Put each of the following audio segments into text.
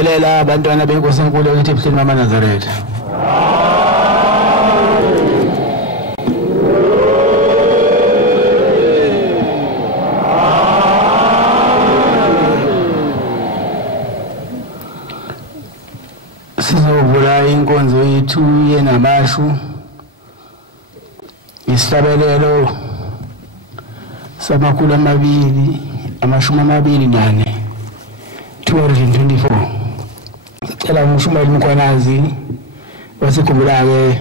siyabelela abantwana benkosi enkulu ethi ebuhleni mama Nazareth. Sizovula inkonzo yethu yenamashu isihlabelelo samakhulu amashumi amabili nane 224. Sicela uMshumayeli Mkhwanazi waseKhumbula-ke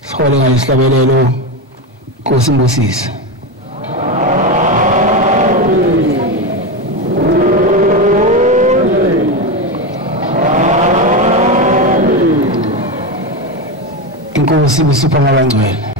sihole ngalesihlabelelo Nkosi Mbusisi. Inkosi ibusipha ngabangcwele.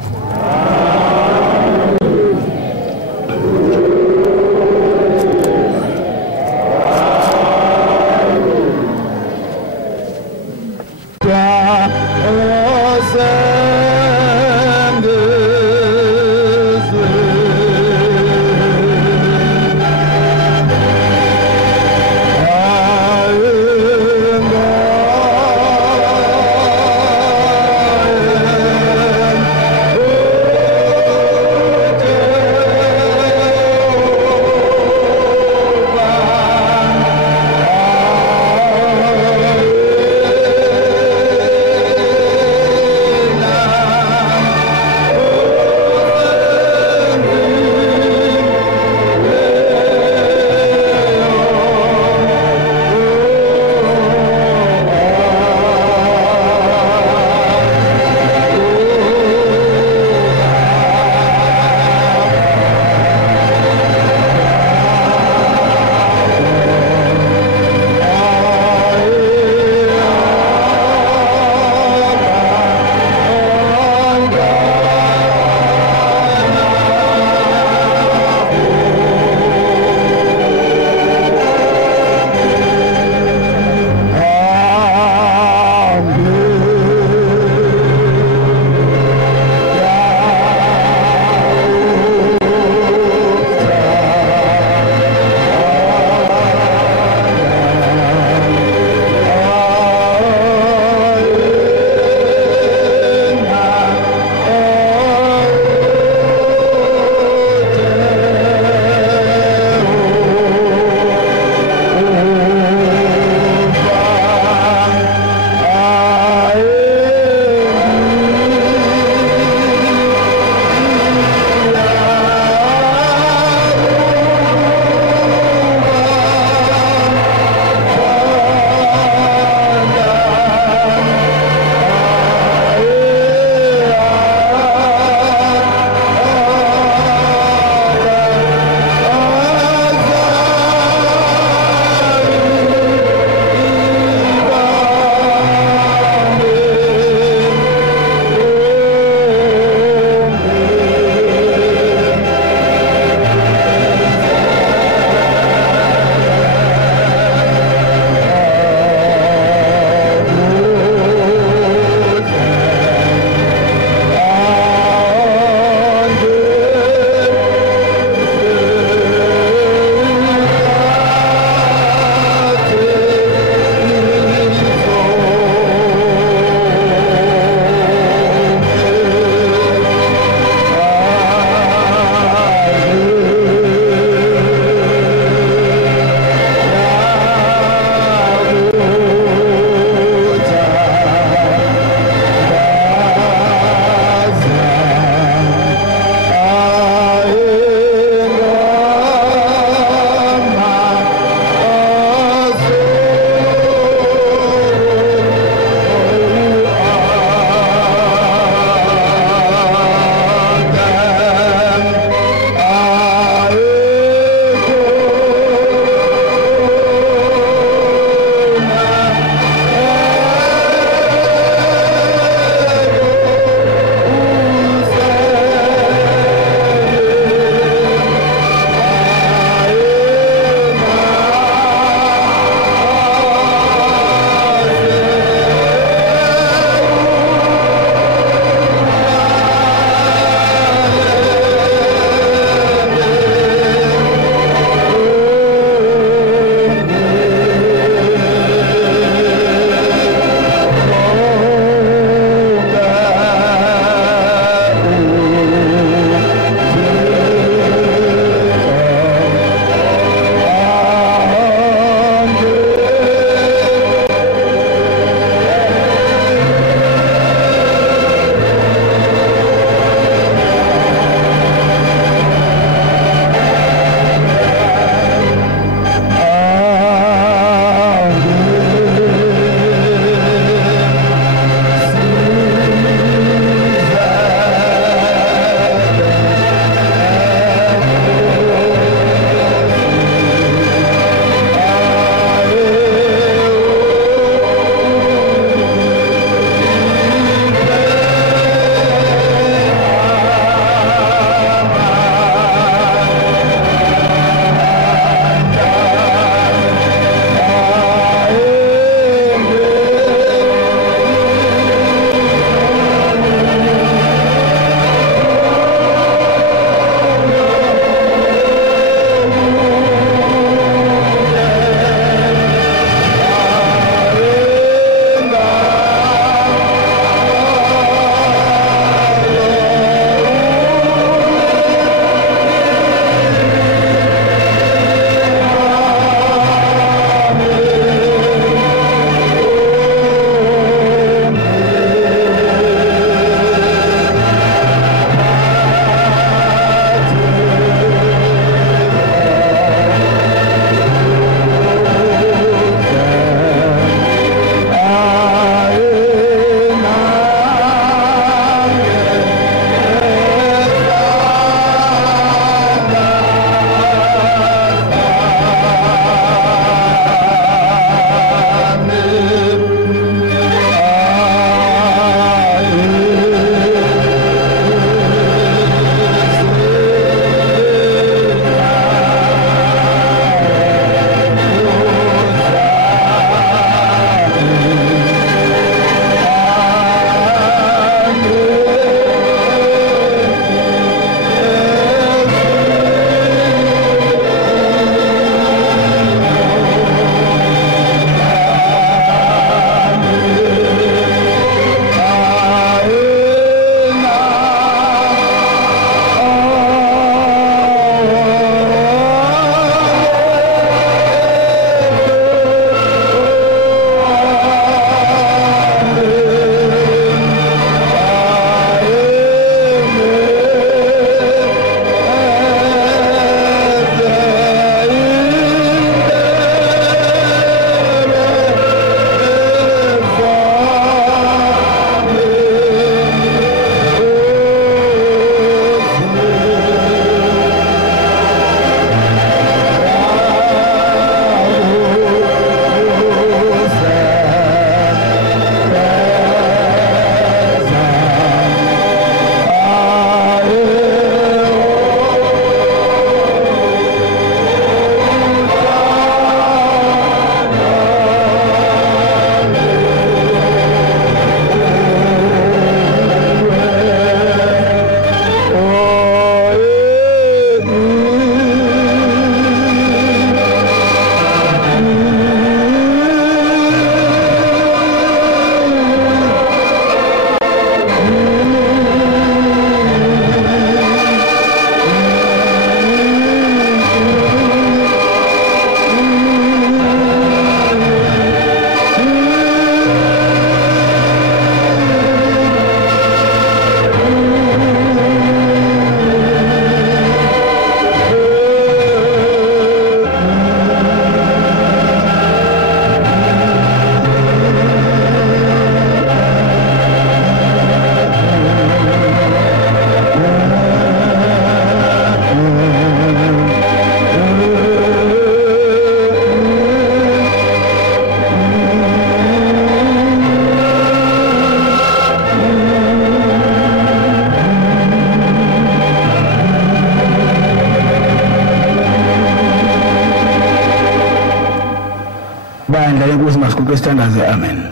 Masikuke sithandaze. Amen.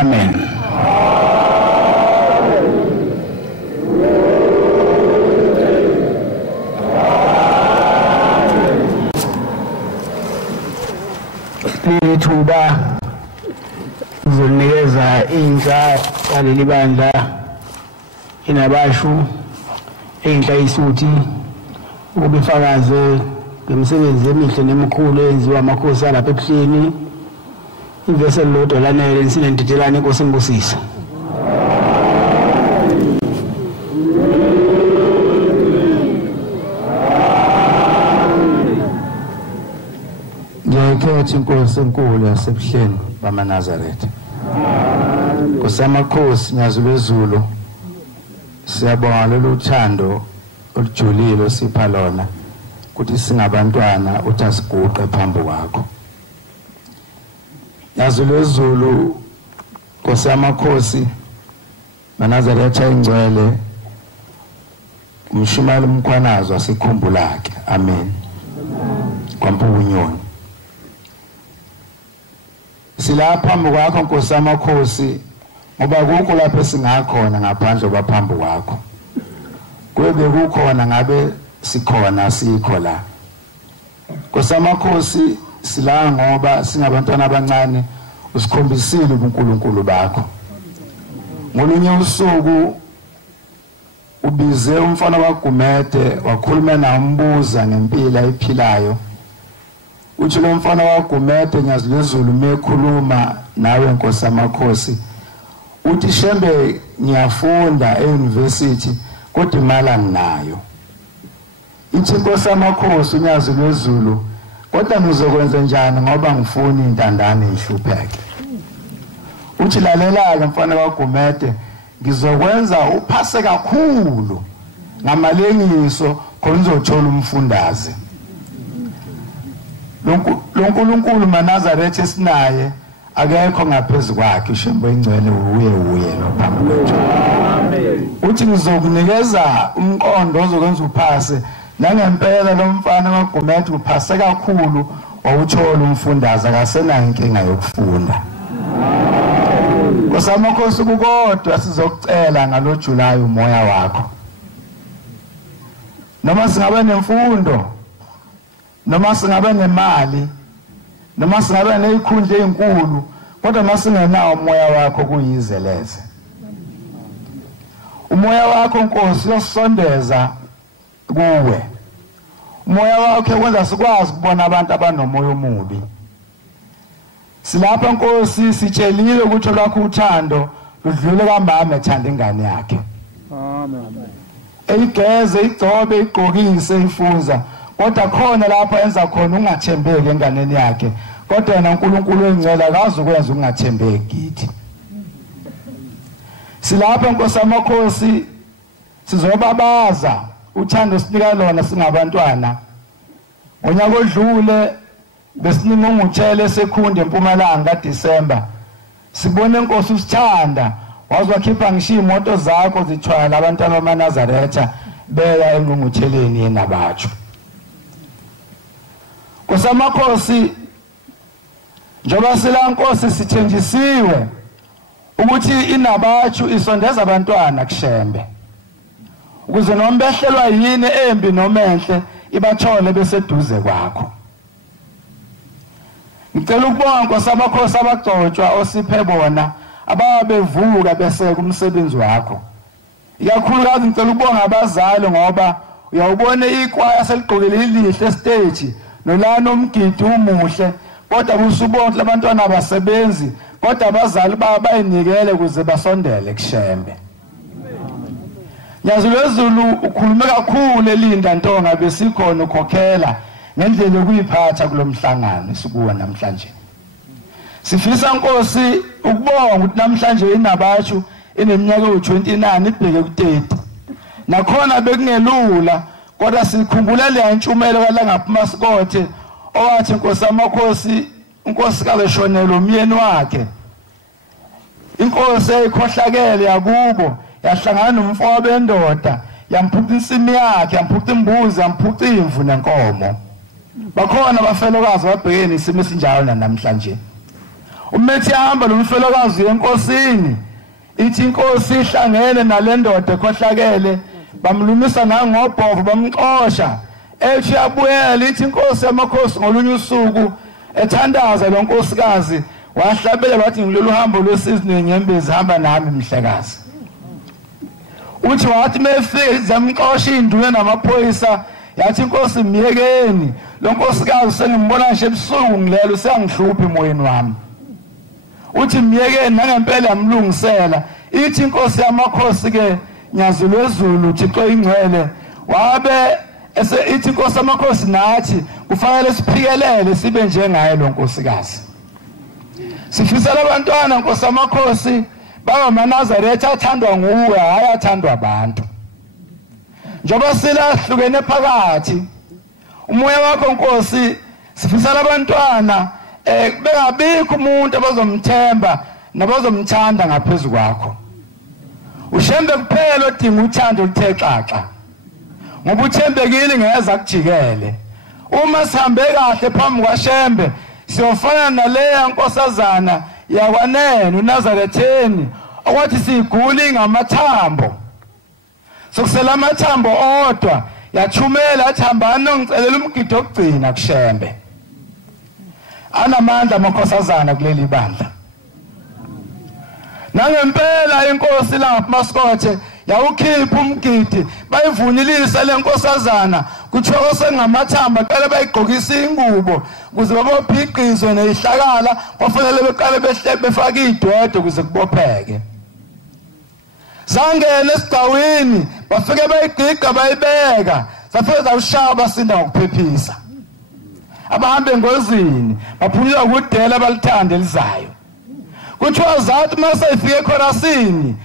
Amen. Lithuba uzonikeza inhla yaleli bandla inabashu enhla isuthi ukubifakaze ngemisebenzi emihle nemikhulu eyenziwa amakhosi alapha ebuhleni ivese lodwa lanele sinenditelane inkosi ngibusisa. Ngiyakhetha inkosi enkulu yasebuhleni bamaNazaretha. Kusamakhosi nyazulezulu siyabonga lolu thando olujulile osipha lona ukuthi singabantwana uthi asiguqe phambi kwakho. Nyazulezulu kusamakhosi maNazaretha ingcwele umshumayeli umkhwanazo asikhumbulake. Amen. Kwampunyoni silapha phambi kwakho Nkosi yamakhosi ngoba kukho lapho esingakhona ngaphandle kwaphambi kwakho. Kube kukhona ngabe sikhona sikho la. Nkosi yamakhosi sila ngoba singabantwana abancane usikhombisile ubuNkulunkulu bakho. Ngolunye usuku ubize umfana waGumede wakhuluma naye umbuza ngempilo ayiphilayo. Uthi lo mfana waGumede nyazulezulu mekhuluma nawe Nkosi yamakhosi uthi shembe ngiyafunda euniversity kodwa imali anginayo. Ithi Nkosi yamakhosi unyazulezulu kodwa ngizokwenza njani ngoba ngifuni intandane ihlupheke. Uthi lalela mfana waGumede ngizokwenza uphase kakhulu ngamalengiso khona uzothola umfundaze. Lo Nkulunkulu maNazaretha esinaye akekho ngaphezulu kwakhe ishembo ingcwele uye lo phambi kwethu. Amen. Uthi ngizokunikeza umqondo ozokwenza uphase nangempela lo mfana waGumede uphase kakhulu wawuthola umfundaze akasenayo inkinga yokufunda. Nkosi yamakhosi kukodwa sizokucela ngalo July umoya wakho. Noma singabe nemfundo noma singabe nemali noma singabe nezikhundla ezinkulu kodwa masingenawo umoya wakho kuyizeleze. Umoya wakho Nkosi uyosondeza kuwe. Umoya wakho ukwenza sikwazi ukubona abantu abanomoya omubi. Silapha Nkosi sitshelile ukuthi lwakho uthando ludlule kamama ethanda ingane yakhe. Amen. Eyigeze igcobe igqokise ifunza kodwa khona lapha enza khona ungathembeki enganeni yakhe kodwa yena uNkulunkulu engcwele akazi ukwenza ungathembeki kithi. Silapha Nkosi yamakhosi sizobabaza uthando sinika lona singabantwana. Ngonyaka odlule besininga ungutshele sekhunde eMpumalanga kaDisemba sibone Nkosi usithanda waziwakhipha ngisho imoto zakho zithwala abantwana bamaNazaretha beya engqungutheleni yenabatshu. Nkosi yamakhosi njoba sila Nkosi sithenjisiwe ukuthi inabatshu isondeza abantwana kushembe ukuze noma behlelwa yini embi noma enhle ibathole beseduze kwakho. Ngicela ukubonga Nkosi yamakhosi abagcotshwa osiphe bona ababevuka beseka umsebenzi wakho. Ikakhulukazi ngicela ukubonga abazali ngoba uyawubona ikwaya seligqokile ilihle stage nolana umgidi umuhle kodwa kusubonke labantwana abasebenzi kodwa abazali bayinikele ukuze basondele kushembe. Nyazulezulu ukhulume kakhulu elinda Ntonga besikhona ukhokhela ngendlela yokuyiphatha kulomhlangano sikuwa namhlanje. Sifisa Nkosi ukubonga ukuthi namhlanje inabatshu eneminyaka u29 ibheke ku30. Nakhona bekungelula kodwa sikhumbula le ntshumelo kalangaphumasikothe owathi Nkosi yamakhosi uNkosi kaleshonela umyeni wakhe. Inkosi eyikhohlakele yakubo yahlangana nomfowabo bendoda yamphuca insimi yakhe yamphuca imbuzi yamphuca imvu nenkomo. bakhona abafelokazi babhekene isimo esinjalo namhlanje. Umethi hamba lo mfelokazi enkosini, ithi inkosi ihlangene nalendoda ekhohlakele, bamlumisa ngangobhovu bamxosha. Ethi yabuyela ithi inkosi yamakhosi ngolunye usuku ethandaza lo nkosikazi, wahlabela wathi ngilolu hambo lwesizwe nenyembezi hamba nami mhlekazi. Uthi wathi mefike zamxosha induna namaphoyisa, yathi inkosi miyekeni lo nkosikazi sengimbona nje ebusuku ngilelo useyangihlupha emoyeni wami. Uthi miyekeni nangempela yamlungisela. Ithi inkosi yamakhosi ke Nyazulwezulu Thixo ingcwele wabe ithi inkosi yamakhosi nathi kufanele siphikelele sibe njengaye lo nkosikazi. Sifisela abantwana nkosi yamakhosi bangamaNazaretha athandwa nguwe hayi athandwa abantu. Njoba silahlukene phakathi umoya wakho Nkosi sifisela abantwana bengabikho umuntu abazomthemba nabazomthanda ngaphezulu kwakho. Ushembe kuphela odinga uthando oluthe xaxa. Ngoba uthembekile ngeza kujikele. Uma sihambe kahle phambi kwaShembe siyofana naleya nkosazana yakwanene uNazaretheni okwathi siguli ngamathambo. Sokusela amathambo odwa yathumela athambana ngicelela umgido ogcina kuShembe. Anamandla amakhosazana kuleli bandla. Nangempela inkosi la Maskothe yawukhipha umgidi bayivunilisa lenkosazana kuthiwa sengamathamba qale bayigqokisa ingubo kuze babophiqizwe neyihlakala kwafanele beqale befake idwede kuze kubopheke. Zangena esigcawini bafike bayigiqa bayibeka safike zawushaya basinda ngokuphephisa. Abahambe engozini baphunyelwa ukudela balithande lizayo. Kuthiwa zathi mase ifike ekhorasini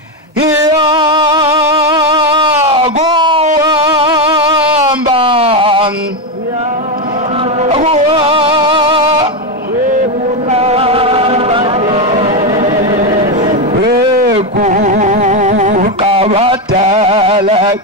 Kabadala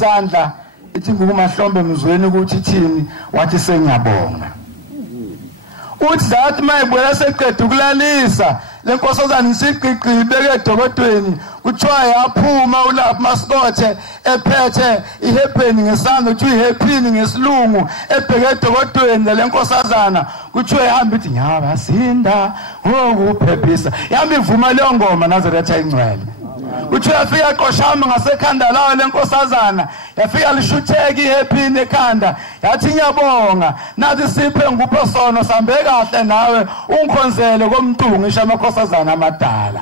isandla ithi ngumahlombe mzweni ukuthi thini wathi sengiyabonga. Uthi zathi mayibuya seqeda ukulalisa lenkosazana isiqiqi ibeke edokodweni kuthiwa yaphuma uLapha Maskothe ephethe ihepeni ngesandla uthi ihepini ngesilungu ebheke edokodweni lenkosazana kuthiwa ihamba ithi nyaba sinda ngokuphephisa yami ivuma leyo ngoma Nazaretha ingcwele. Kuthiwa yafika aqoshama ngasekhanda lawo lenkosazana yafika lishutheka ihephini ekhanda yathi ngiyabonga nathi siphe ngupho sono sambe kahle nawe ungikhonzele komntungu ngisho amakhosazana amadala.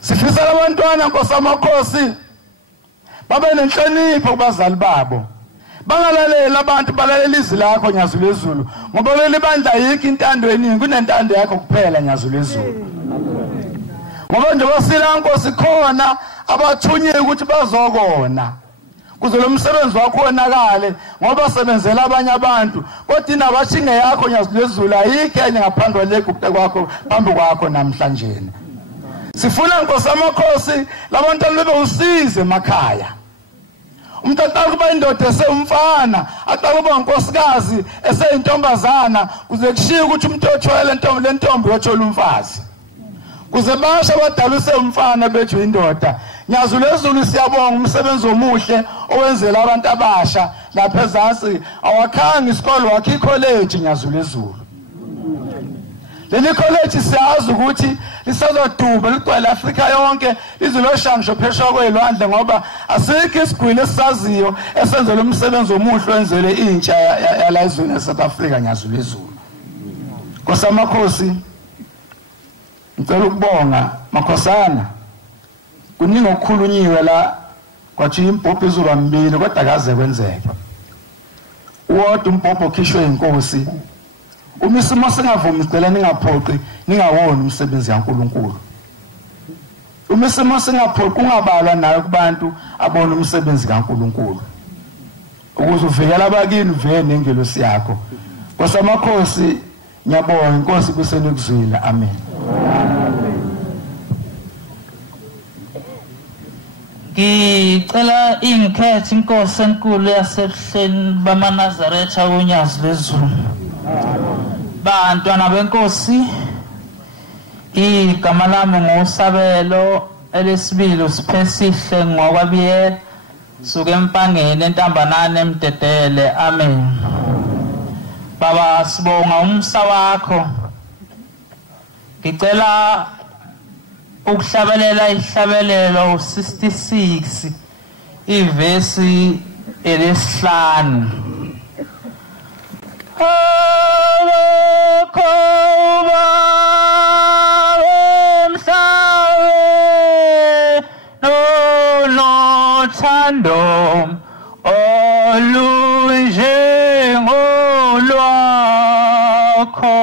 Sifisela abantwana Nkosi yamakhosi babe nenhlonipho kubazali babo. Bangalaleli abantu balalela izwi lakho Nyazulwezulu ngoba leli bandla yikho intando eningi kunentando yakho kuphela Nyazulwezulu. Ngoba nje wasila Nkosi khona abathunywe ukuthi bazokona kuze lo msebenzi wakho onakale ngoba sebenzela abanye abantu kodwa inabashinge yakho Nyazulwezulu ayikho enye ngaphandle legupte kwakho phambi kwakho namhlanje. Sifuna Nkosi yamakhosi labantu libe usize emakhaya. Umuntu aqala kuba indoda esumfana aqala kuba inkosikazi eseyintombazana kuze kushiye ukuthi umuntu othwele lentombi yothola umfazi. Kuze basha badaluse umfana bethu indoda. Nyazulwezulu siyabonga umsebenzi omuhle owenzela abantu abasha lapha ezansi awakhanga isikole wakhe icollege Nyazulwezulu. leli college siyazi ukuthi lisazoduba ligcwele Afrika yonke iziloshangisho phesheya kwezilwandle ngoba asikho isigwili esisaziyo esenzele umsebenzi omuhle wenzele intsha yala ezweni eSouth Africa nyazulu ezulu. Kosamakhosi ngicela ukubonga makhosana kuningi okukhulunyiwe la kwathi impopho izoba mbili kodwa kaze kwenzeke. Uwodwa umpopho okhishwe inkosi uma isimo singavumi sicela ningaphoqi ningawoni umsebenzi kaNkuluNkulu. Uma isimo singaphoqi ungabalwa nayo kubantu abona umsebenzi kaNkuluNkulu ukuze uvikela abakini uvele nengelosi yakho. Kosamakhosi ngiyabonga inkosi kusenekuzwile. Amen. Ngicela ingikhethe inkosi enkulu yasebuhleni bamaNazaretha kunyazi lezulu. Bantwana benkosi, igama lami ngusabelo elesibili uSiphesihle ngokwabiye suke empangeni entambanane emdedele. Amen. Baba sibonga umsa wakho. Ngicela ukuhlabelela ihlabelelo 66 ivesi elesihlanu. Thando olunjengolwakho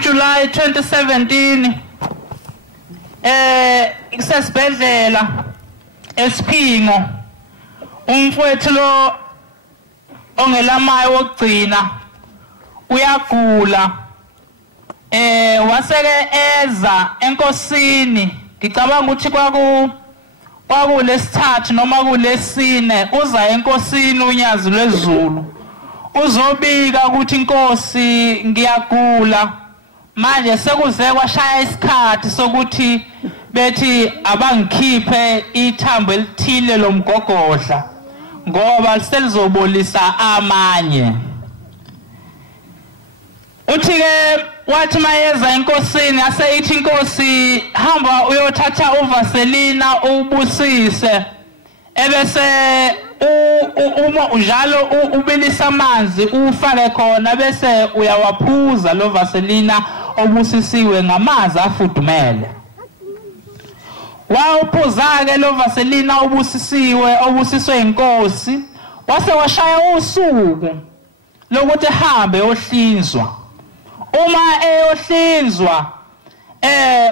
July 2017 isesibhedlela eSiphingo umfowethu lo ongelamayo wokugcina uyagula waseke eza enkosini ngicabanga ukuthi kwakulesithathu noma kulesine uza enkosini unyazi lwezulu uzobika ukuthi inkosi ngiyagula manje sekuze kwashaya isikhathi sokuthi bethi abangikhiphe ithambo elithile lomgogodla ngoba selizobolisa amanye. Uthi ke wathi mayeza enkosini aseyithi inkosi hamba uyothatha uvaselina ubusise ebese uma njalo ubilisa amanzi ufake khona bese uyawaphuza lo vaselina obusisiwe ngamanzi afudumele. Wawuphuza ke lo vaselina obusiswe inkosi wase washaya usuku lokuthi hambe ohlinzwa. Uma eyohlinzwa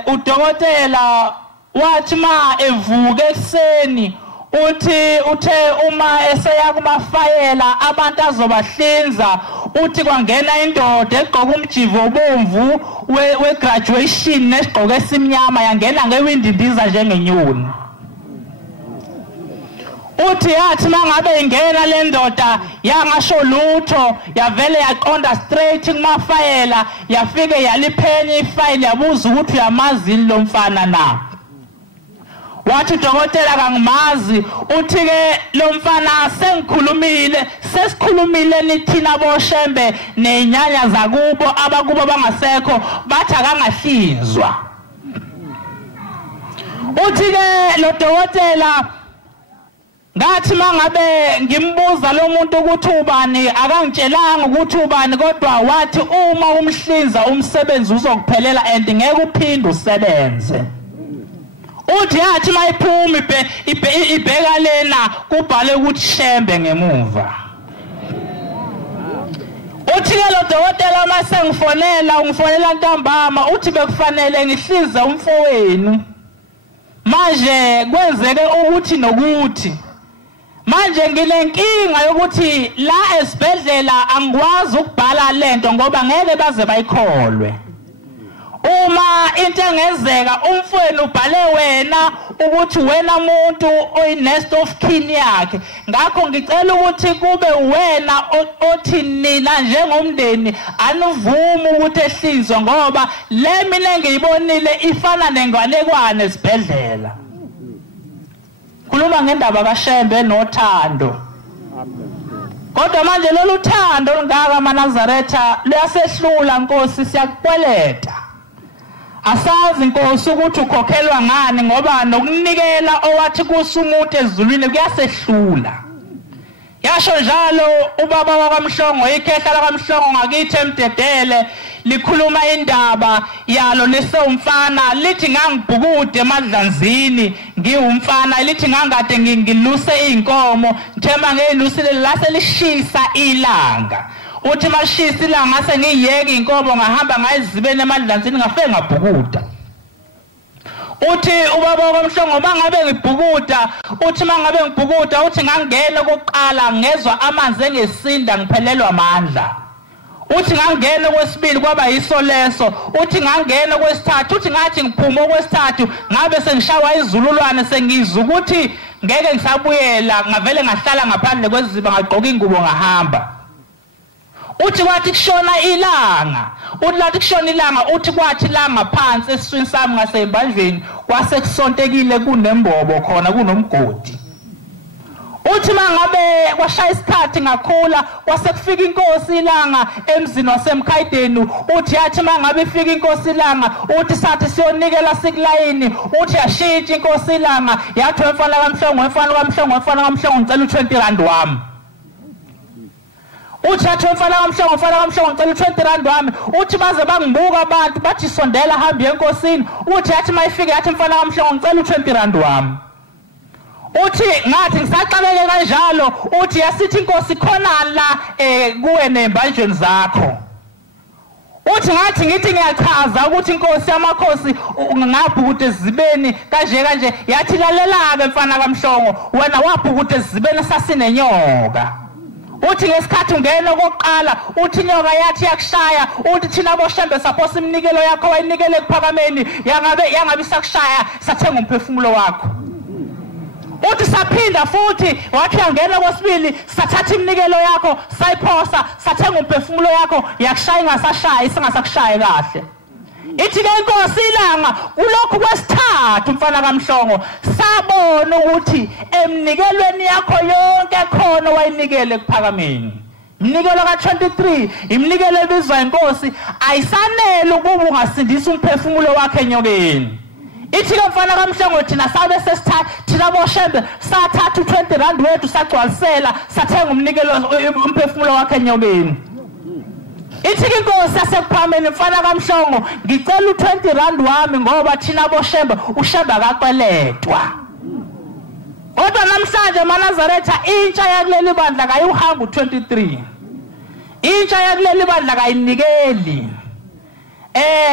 udokotela wathi ma evuke ekseni uthe uma eseya kumafayela abantu azobahlinza uthi kwangena indoda egqoka umjivo obomvu we-graduation nesigqoko esimnyama yangena ngewindindiza njengenyoni. Uthi yathi mangabe ingena le ndoda yangasho lutho yavele yaqonda straight kumafayela yafike yaliphenya ifayile yabuza ukuthi uyamazini lo mfana na. Wathi udokotela kangimazi uthi ke lo mfana sesikhulumile nithina boshembe nenyanya zakubo abakubo bangasekho bathi akangahlinzwa. Uthi ke lo dokotela ngathi mangabe ngimbuza lo muntu ukuthi ubani akangitshelanga ukuthi ubani kodwa wathi uma umhlinza umsebenzi uzokuphelela and ngeke uphinde usebenze. Uthi yathi mayiphuma ibheka lena kubhale ukuthi shembe ngemuva. Uthi ke lo dokotela mase ngifonela ntambama uthi bekufanele ngihlinze umfowenu manje kwenzeke ukuthi nokuthi manje ngilenkinga yokuthi la esibhedlela angikwazi ukubhala lento ngoba ngeke baze bayikholwe. Uma into engenzeka umfowenu ubhale wena ukuthi wena umuntu oyinext of kin yakhe ngakho ngicela ukuthi kube wena othi nina njengomndeni anuvuma ukuthi ehlinzwe ngoba le mina ngiyibonile ifana nenganekwane esibhedlela. Khuluma ngendaba kaShembe nothando. Kodwa manje lolu thando ngaka maNazaretha luyasehlula Nkosi siyakukweleta. Asazi Nkosi ukuthi ukhokhelwa ngani ngoba nokunikela owathi kusumuntu ezulwini kuyasehlula. Yasho njalo ubaba wakwaMhlongo ikhehla lakwaMhlongo ngakithi eMdedele likhuluma indaba yalo lesomfana lithi ngangibhukude emadlanzini ngiwumfana lithi ngangade ngiluse inkomo thema ngelusile lase lishisa ilanga. Uthi mashisa ilanga sengiyeke inkomo ngahamba ngayizibene emadlanzini ngafike ngabhukuda. Uthi ubaba wakwaMhlongo bangabe ngibhukuda uthi mangabe ngibhukuda uthi ngangena kokuqala ngezwa amanzi engesinda ngiphelelwa amandla. Uthi ngangena kwesibili kwaba yiso leso uthi ngangena kwesithathu uthi ngathi ngiphuma kwesithathu ngabe sengishawa izululwane sengizwa ukuthi ngeke ngisabuyela ngavele ngahlala ngaphandle kweziba ngagqoka ingubo ngahamba. Uthi kwathi kushona ilanga uthi lathi kushona ilanga uthi kwathi la ngaphansi esiswini sami ngasembandleni kwase kusontekile kunembobo khona kunomgodi. Uthi mangabe kwashaya isikhathi ngakhula kwase kufika inkosi ilanga emzini wasemkhayideni uthi yathi mangabe ifika inkosi ilanga uthi sathi siyonikela sikulayini uthi yashintsha inkosi ilanga yathi wemfana kaMhlongo ngicela u20 wami. Uthi yathi wemfana kaMhlongo ngicela u20 wami uthi baze bangibuka abantu bathi sondela hamba enkosini uthi yathi mayifika yathi mfana kaMhlongo ngicela u20 wami. Uthi ngathi ngisaxabeke kanjalo uthi yasithi inkosi khona la kuwe nembanjweni zakho. Uthi ngathi ngithi ngiyachaza ukuthi inkosi yamakhosi ngabhukude ezibeni kanje yathi lalela ke mfana kaMhlongo wena wabhukude ezibeni sasinenyoka. Uthi ngesikhathi ungena kokuqala uthi inyoka yathi yakushaya uthi thina boshembe saphosa iminikelo yakho wayinikele kuphakameni yangabe sakushaya sathenga umphefumulo wakho. uthi saphinda futhi wathi angena kwesibili sathatha iminikelo yakho sayiphosa sathenga umphefumulo yakho yakushaya ingasashayi singasakushayi kahle ithi ke inkosi ilanga kulokhu kwesithathu mfana kaMhlongo sabona ukuthi emnikelweni yakho yonke khona wayinikele kuphakameni iminikelo ka23 iminikelo ebizwa inkosi ayisanele ukuba ungasindisa umphefumulo wakhe enyokeni ithi ke mfana kaMhlongo thina sabe sesithatha thina boshembe sathatha u20 wethu sagcwalisela sathenga umnikelo umphefumulo wakhe enyokeni ithi ke inkosi yasekuphameni mfana kaMhlongo ngicela u20 wami ngoba thina boshembe ushembe akaqeletwa kodwa namhlanje eManazaretha intsha yakuleli bandla kayiuhamba u23 intsha yakuleli bandla kayinikeli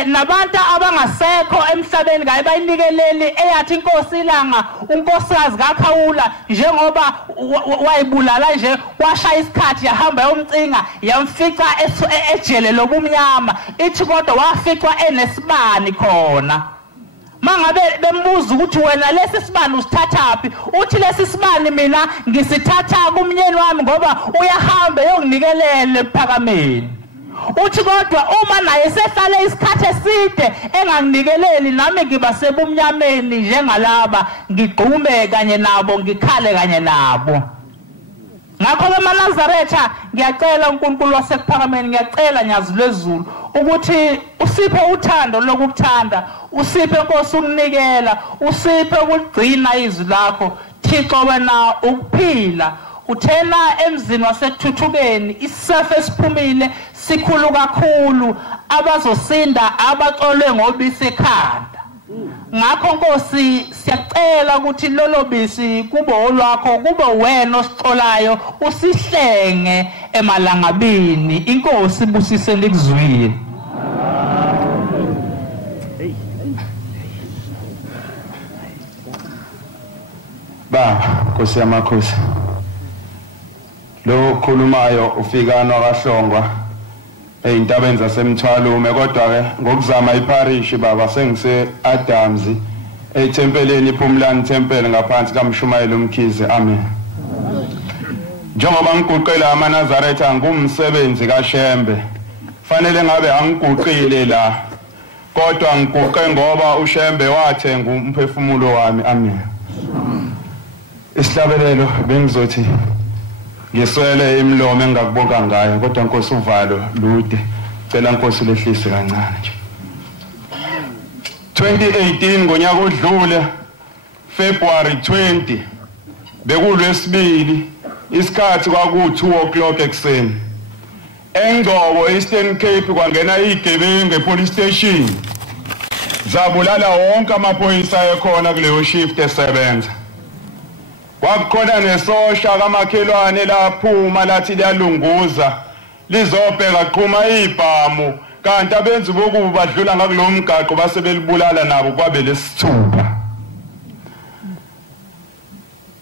nabantu abangasekho emhlabeni ngaye bayinikeleli eyathi inkosi ilanga unkosikazi kaKhawula njengoba wayibulala nje kwashaya isikhathi yahamba yomcinga yamfica ejele lobumnyama ithi kodwa waficwa enesibani khona mangabe bembuza ukuthi wena lesi sibani usithathaphi uthi lesi sibani mina ngisithatha kumnyeni wami ngoba uyahamba yonginikelele ephakameni uthi kodwa uma naye sehlale isikhathi eside enganginikeleli nami ngiba sebumnyameni njengalaba ngigqume kanye nabo ngikhale kanye nabo ngakho ke eManazaretha ngiyacela uNkulunkulu wasekuphakameni ngiyacela nyazi lwezulu ukuthi usiphe uthando lokukuthanda usiphe inkosi ukunikela usiphe ukugcina izwi lakho Thixo wena ukuphila uthena emzini wasethuthukeni isifo esiphumile sikhulu kakhulu abazosinda abaxolwe ngobisi ekhanda ngakho Nkosi siyacela ukuthi lolo bisi kube olwakho kube wena osixolayo usihlenge emalangabini inkosi busise likuzwile Baba Nkosi yamakhosi lo khulumayo ufikana kaHlongwa eintabeni zasemthwalume kodwa ke ngokuzama iparish baba sengise Adams etempeleni iPhumlani Temple ngaphansi kaMshumayeli uMkhize amen njengoba ngiguqela aManazaretha ngumsebenzi kaShembe fanele ngabe angiguqile la kodwa ngiguqe ngoba uShembe wathenga umphefumulo wami amen isihlabelelo bengizothi ngiswele imlomo engakubonga ngayo kodwa Nkosi uvalo lude cela Nkosi lehlise kancane nje 2018 ngonyaka odlule February 20 bekulwesibili isikhathi kwaku2:00 ekseni eNgcobo Eastern Cape kwangena igebengu epolice station zabulala wonke amaphoyisa ekhona kuleyo shift esebenza kwakukhona nesosha kamakhelwane laphuma lathi liyalunguza lizobheka qhuma ibhamu kanti abenzi bokuba badlula ngakulomgaqo basebelibulala nabo kwabe lesithupha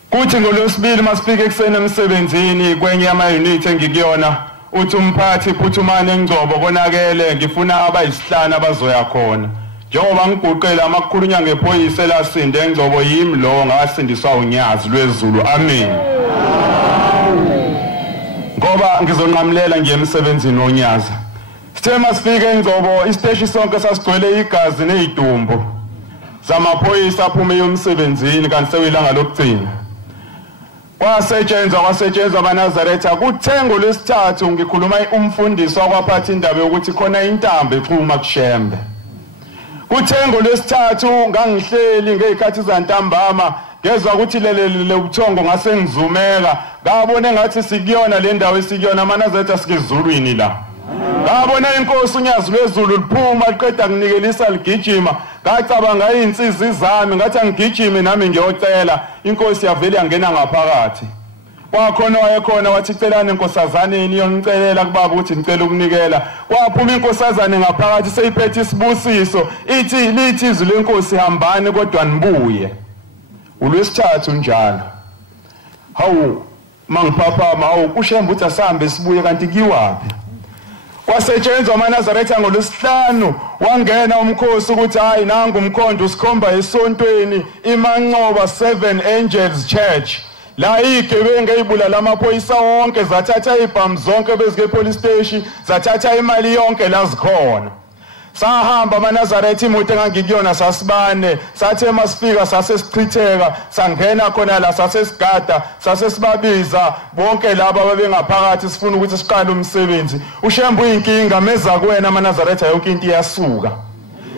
kuthi ngolosibili masifike ekseni emsebenzini kwenye ama-unit engikuyona uthi umphathi phuthumane eNgcobo konakele ngifuna abayisihlanu abazoya khona njengoba ngiguqela amakhulunywa ngephoyisa elasinde eNgcobo yimi lo ngasindiswa unyazi lwezulu amen ngoba ngizonqamulela nje emsebenzini onyaza sithe masifike eNgcobo isiteshi sonke sasigcwele igazi nezidumbu zamaphoyisa aphume yomsebenzini kanti sewilanga lokugcina kwasetshenzwa aManazaretha kuthengo lesithathu ngikhuluma umfundisi wakwaphatha indaba yokuthi khona intambo exhuma kuShembe kuthengo lesithathu ngangihleli ngezikhathi zantambama ngezwe ukuthi lele ubuthongo ngase ngizumeka ngabona ngathi sikuyona le ndawo esikuyona aManazaretha sikizulwini la ngabona inkosi unyazi lwezulu liphuma liqeda kunikelisa ligijima ngacabanga izinsizwa zami ngathi angigijime nami ngiyocela inkosi yavele yangena ngaphakathi kwakhona wayekhona wathi celani inkosazaneni yongicelela kubaba ukuthi ngicela ukunikela kwaphuma inkosazane ngaphakathi seyiphethe isibusiso lithi izwi lenkosi hambani kodwa nibuye ulwesithathu njalo hawu mangiphaphama hawu kuShembe uthi asambe sibuye kanti kiwapi Kwasetshenzwa amaNazaretha ngolwesihlanu wangena umkhosi ukuthi hayi nangu umkhondo usikhomba esontweni iMancoba 7 Angels Church la igebengu eyibulala amaphoyisa wonke zathatha ibhamu zonke bezike police station zathatha imali yonke lazikhona. Sahamba amaNazaretha imoto engangikuyona sasibane sathe masifika sasesichitheka sangena khona la sasesigada sasesibabiza bonke laba babengaphakathi sifuna ukuthi siqale umsebenzi. uShembe uyinkinga meza kuwena amaNazaretha yonke into iyasuka.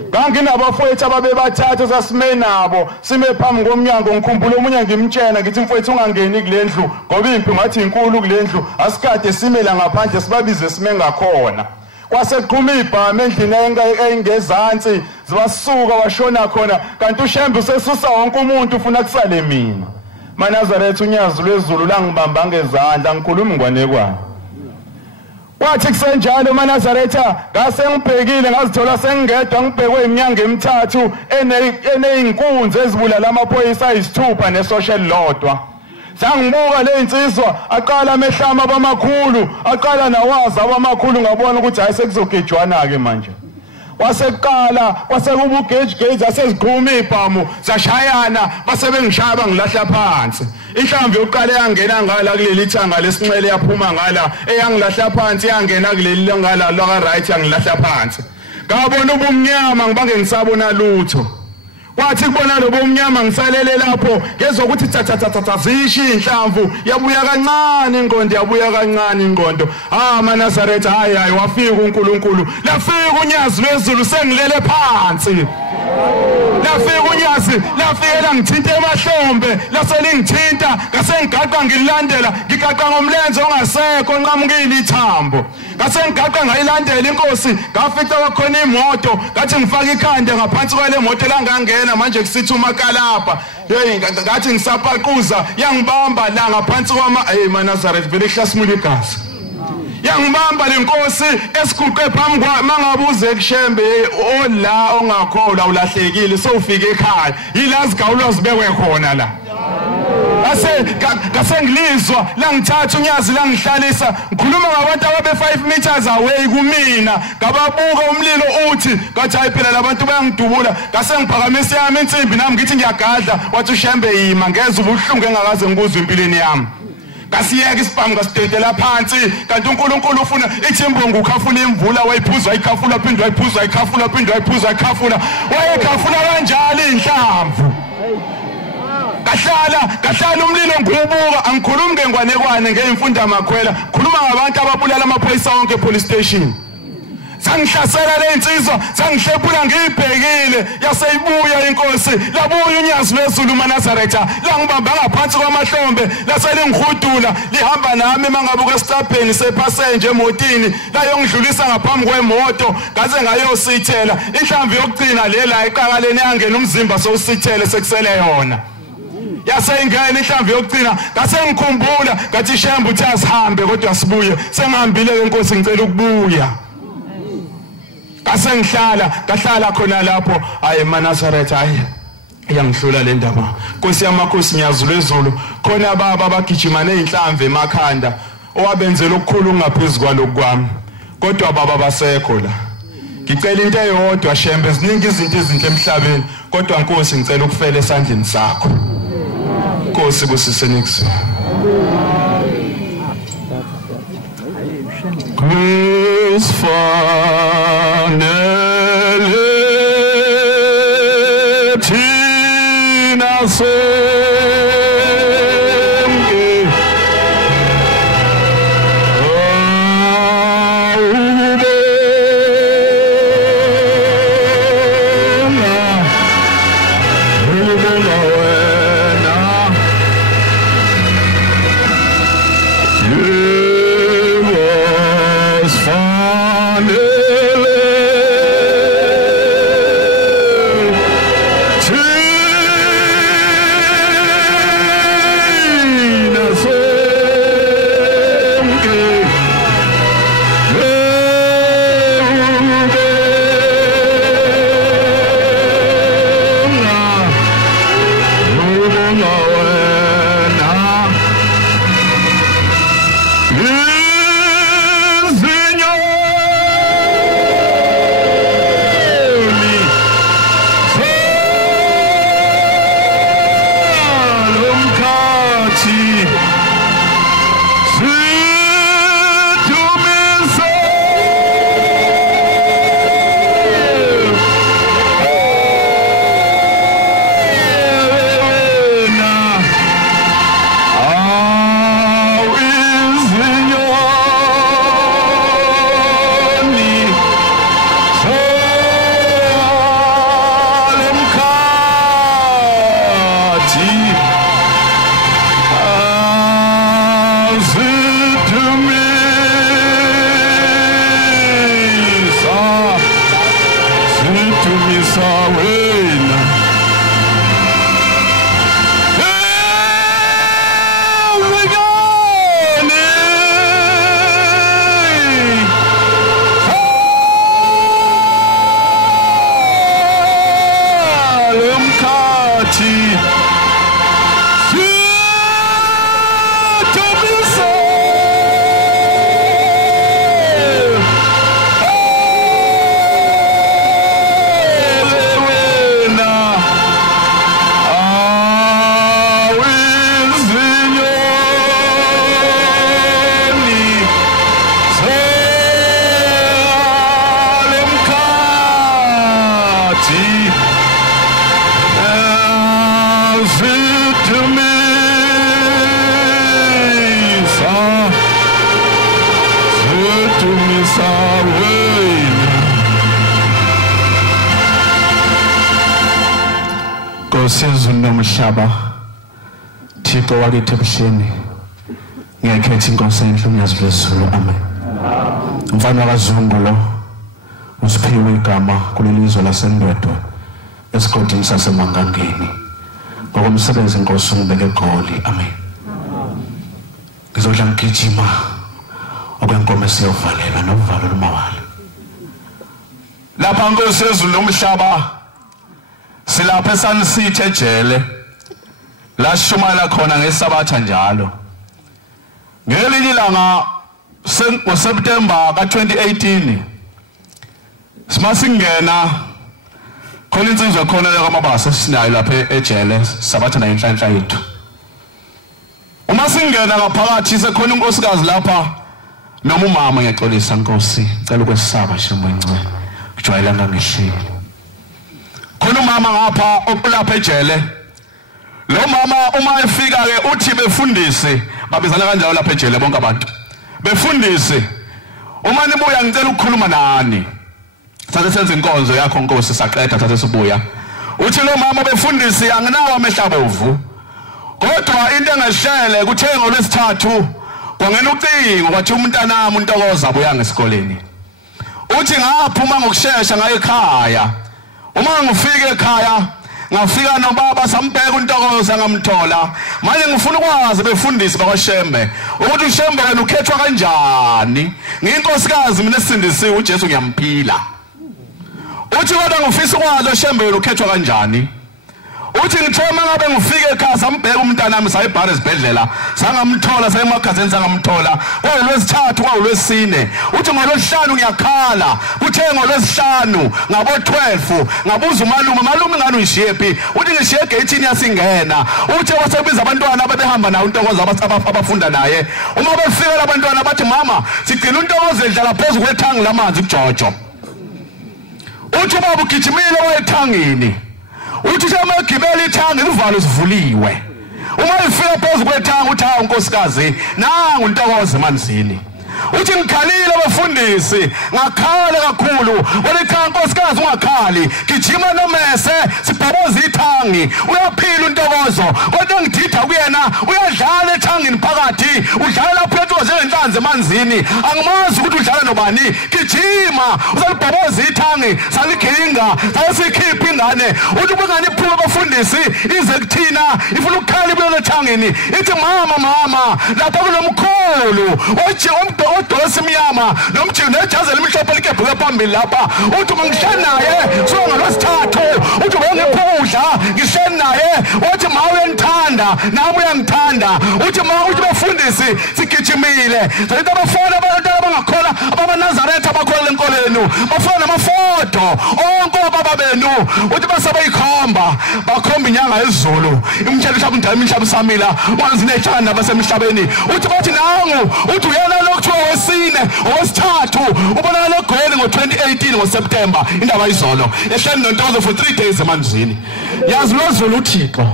Nganginabafowethu ababebathatha sasimene nabo sime phambi komnyango ngikhumbula omunye ngimtshena ngithi mfowethu ungangeni kulendlu ngoba impi ngathi inkulu kulendlu asikade simela ngaphandle sibabize sime ngakhona. Kwaseqhuma ibhamu endlini engezansi zibasuka washona khona kanti uShembe usesusa wonke umuntu ufuna kusale mina. amaNazaretha unyazi lwezulu langibamba ngezandla ngikhuluma ngwanekwane. Wathi kusenjalo amaNazaretha ngase ngibhekile ngazithola sengingedwa ngibhekwe iminyango emithathu eneyinkunzi ezibulala amaphoyisa ayisithupha nesocial lodwa. Sangibuka le insizwa aqala amehlama abamakhulu aqala nawazi abamakhulu ngabona ukuthi hayi sekuzogejwana ke manje. Waseqala kwasekuba ugage aseziqhuma ibhamu zashayana basebengishaya bangilahla phansi. Inhlamvu yokuqala yangena ngala kuleli thanga lesinxele yaphuma ngala eyangilahla phansi yangena kuleli ngala la right yangilahla phansi. Ngabona ubumnyama ngibange ngisabona lutho. Wathi kubona lobo umnyama ngisalele lapho ngezokuthi thatha zishi inhlamvu yabuya kancane ingqondo yabuya kancane ingqondo. amaNazaretha hayi wafika uNkulunkulu lafika unyazi lwezulu sengilele phansi. Lafika unyazi lafika ngithinta emahlombe laselingithinta ngasengigaqa ngilandela ngigaqa ngomlenze ongasekho nqamukile ithambo. Ngasengigaqa ngayilandela inkosi ngafika kwakhona imoto ngathi ngifaka ikhanda ngaphansi kwale moto langangena manje kusithi umakalapha hey ngathi ngisapaquza yangibamba la ngaphansi kwama amaNazaretha vele ihlasimula igazi. Yangibamba lenkosi esiguqe phambi kwa mangabuze kuShembe ola ongakholwa ulahlekile sowufika ekhaya yilazi gawulo zibekwe khona la. Ngilizwa langithatha unyazi langihlalisa ngikhuluma ngabantu ababe 5 meters away kumina ngababuka umlilo uthi ngathi hayi phela labantu bayangidubula ngasengiphakamisa yami insimbi nami ngithi ngiyagadla wathi uShembe yima ngeze ubuhlungu engakaze ngibuzwe empilweni yami. Ngasiyeka isibhamu ngasidedela phansi kanti uNkulunkulu ufuna iThembongo ukhafula imvula wayiphuza ayikhafula phindwa ayiphuza ayikhafula phindwa ayiphuza ayikhafula wayekhafula kanjalo inhlamvu. Kahlala umlilo ngibuka angikhulumi ngengwanekwane ngeimfunda makhwela khuluma ngabantu ababulala amaphoyisa wonke police station. Sangihlasela le insizwa sangihlephula ngiyibhekile yaseyibuya inkosi labuya unyazi lwezulu amaNazaretha langibamba ngaphansi kwamahlombe laselingihudula lihamba nami mangabuka estabheni sepassenger emotini la yongidlulisa ngaphambi kwemoto ngaze ngayosithela inhlamvu yokugcina lela iqakaleni yangena umzimba sowusithele sekusele yona. Yasengena inhlamvu yokugcina ngasengikhumbula ngathi Shembe uthi asihambe kodwa sibuye sengihambile ke inkosi ngicela ukubuya. Ngahlala khona lapho hayi amaNazaretha hayi yangihlula le ndaba. Nkosi yamakhosi nyazi lwezulu khona baba bagijima nezinhlamvu emakhanda owabenzela okukhulu ngaphezulu kwalokhu kwami kodwa baba basekho la. Ngicela into eyodwa Shembe ziningi izinto ezinhle emhlabeni kodwa Nkosi ngicela ukufela esandleni sakho. Nkosi kusisenixwe. nomhlaba Thixo wakithi ebuhleni ngiyakhetha inkosi enhle uNyazulezulu amen umfana kaZungu lo usiphiwe igama kulelizwe laseNdwedwe esigodini saseMangangeni ngokomsebenzi inkosi ngibeke eGoli amen ngizodla ngigijima okwenkomo siyovalela novalo lumawala lapha inkosi yezulu nomhlaba silapha eSunCity ejele la shumala khona ngesabatha njalo ngelinye ilanga ngoSeptember ka2018 simasingena khona insizwa khona yakamabasa sinayo lapha ejele sabatha na inhlanhla yethu uma singena ngaphakathi sekhona unkosikazi lapha noma umama ngiyaxolisa Nkosi cela ukwesaba shemwence kujwayelanga ngihleli khona umama ngapha okulapha ejele lo mama uma efika ke uthi befundise babizana kanjalo lapha ejele bonke abantu befundise uma nibuya ngicela ukukhuluma nani sathe senze inkonzo yakho Nkosi saqeda sathe sibuya uthi lo mama befundise anginawo amehlabovu kodwa into engashele kuthenga lwesithathu kwangena ucingo kwathi umntanami uNtokoza abuya ngesikoleni uthi ngaphuma ngokusheshsha ngaye ekhaya uma ngifike ekhaya ngafika nobaba sambheka uNtokoza ngamthola manje ngifuna ukwazi befundisi bakwaShembe ukuthi uShembe wena ukhethwa kanjani ngiyinkosikazi mina esindisiwe uJesu ngiyamphila uthi kodwa ngifisa ukwazi uShembe wena ukhethwa kanjani uthi ngithoma ngabe ngifike ekhaya sambheka umntanami sayibhara esibhedlela sangamthola sayemakhazeni sangamthola kwalwesithathu kwalwesine uthi ngolosihlanu ngiyakhala kuthe ngolosihlanu ngabo 12 ngabuza malume ngani uyishephi uthi ngishiye gateini yasingena uthi wasebiza abantwana ababehamba nawo uNtokoza abafunda naye uma befika abantwana bathi mama sigcina uNtokoza edlala phezulu kwethangi lamanzi kuJojo uthi baba ugijimile wayethangini uthi shema gibela ithangi ivalo sivuliwe uma ifika phezulu kwethangi uthi hawu nkosikazi nangu uNtokoza emanzini uthi ngikhalile abafundisi ngakhala kakhulu wena nkosikazi ungakhali gijima nomese sibhoboza ithangi uyaphila uNtokozo kodwa ngidida kuyena uyadlala ethangini phakathi udlala lapho njengenhlanzi emanzini angimazi ukuthi udlala nobani gijima uzalibhoboza ithangi saliginga sayisikhipha ingane uthi bengani iphuma abafundisi ize kuthina ifuna ukukhala ibuyele ethangini ithi mama lapha kunomkhulu odolose imnyama nomjini nejazi elimhlophe likebhuke phambili lapha uthi ngihleli naye songa lwesithathu uthi bengiphudla ngihleli naye uthi ma uyanithanda nami uyangithanda uthi bafundisi sigijimile sayithi abafana abantu abangakhola abaNazaretha abakhola enkoleni bafana namafoto onke baba benu uthi basebayikhomba bakhomba inyanga yezulu imtshela mhlawumbe indaba imhlaba samila wanzi nethanda basemhlabeni uthi bathi nangu uthi uyena lokuthiwa wesine owesithathu ubona loGoli ngo2018 ngoSeptember indaba izolo ehleli noNtokozo for 3 days emanzini yazi loZulu uThixo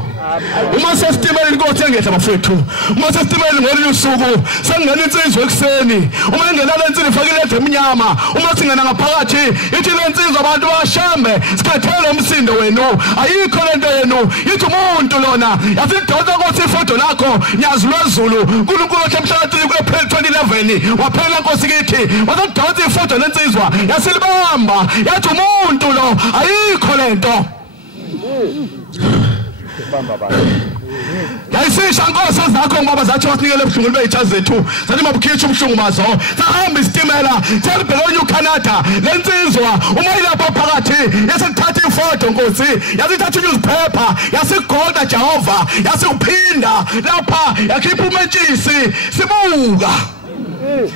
uma sesitimela inkothi engehla bafethu uma sesitimela ngolunye usuku sengena insizwa ekseni uma ingena lensini ifakile emnyama uma singena ngaphakathi ithi lensizwa abantu baShembe sikhathele umsindo wenu ayikho lento yenu yithi umuntu lona yasidonsa ukuthi ifoto lakho nyazi loZulu uNkulunkulu ohlomhlala 3 kuApril 2011 waphela Nkosi kithi wasidonsa ifoto lensizwa yasilibamba yathi umuntu lo ayikho lento yayisisha Nkosi zakho ngoba zathi wasinikele ebuhlungu beyijazi zethu sathi mabukhitsha ubuhlungu mazo sahamba isitimela selibheka eNew Canada lensizwa uma ilapha phakathi yasekuthatha ifoto Nkosi yasithatha newspaper yasigoda Jehova yasikuphinda lapha yakhipha umentshisi sibuka